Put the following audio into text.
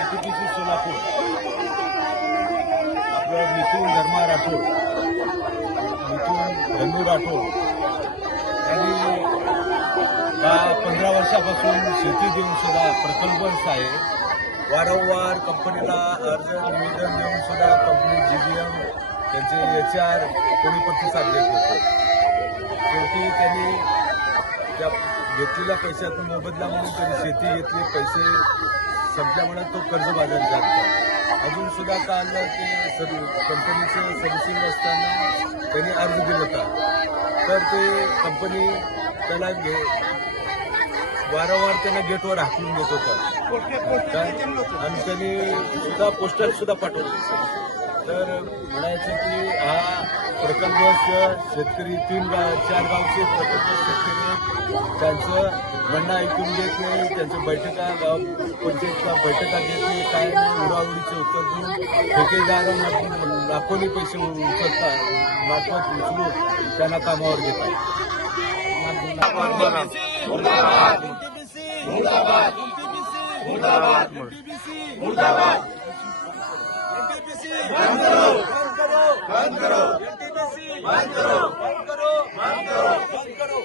NTPC Solapur आपलं मिथुन धर्मा राठोड, मिथुन धनु राठोड यांनी 15 वर्षापासून शेती देऊन सुद्धा प्रकल्पच आहे. वारंवार कंपनीला अर्ज निवेदन देऊन सुद्धा कंपनी GBM त्यांचे HR कोणी प्रतिसाद देत होते. शेवटी त्यांनी त्या घेतलेल्या पैशातून मोबदला म्हणून त्यांनी शेती घेतली, पैसे संपल्यामुळे तो कर्जबाजारी झाला. अजून सुद्धा काल ते कंपनीचं सर्व्हिसिंग असताना त्यांनी अर्ज दिला होता, तर ते कंपनी त्याला वारंवार त्यांना गेटवर हाकलून देत होता आणि त्यांनी सुद्धा पोस्टल सुद्धा पाठवले. तर म्हणायचं की हा प्रकल्प शेतकरी 4 गावचे प्रकल्प शेतकरी त्यांचं म्हणणं ऐकून घेत नाही, त्यांच्या बैठका गाव पंचायतच्या बैठका घेत नाही, काय उडाउडीचे उत्तर देऊन ठेकेदार लाखोनी पैसे उचलतात मार्फत उचलून त्यांना कामावर घेतात. बंद करो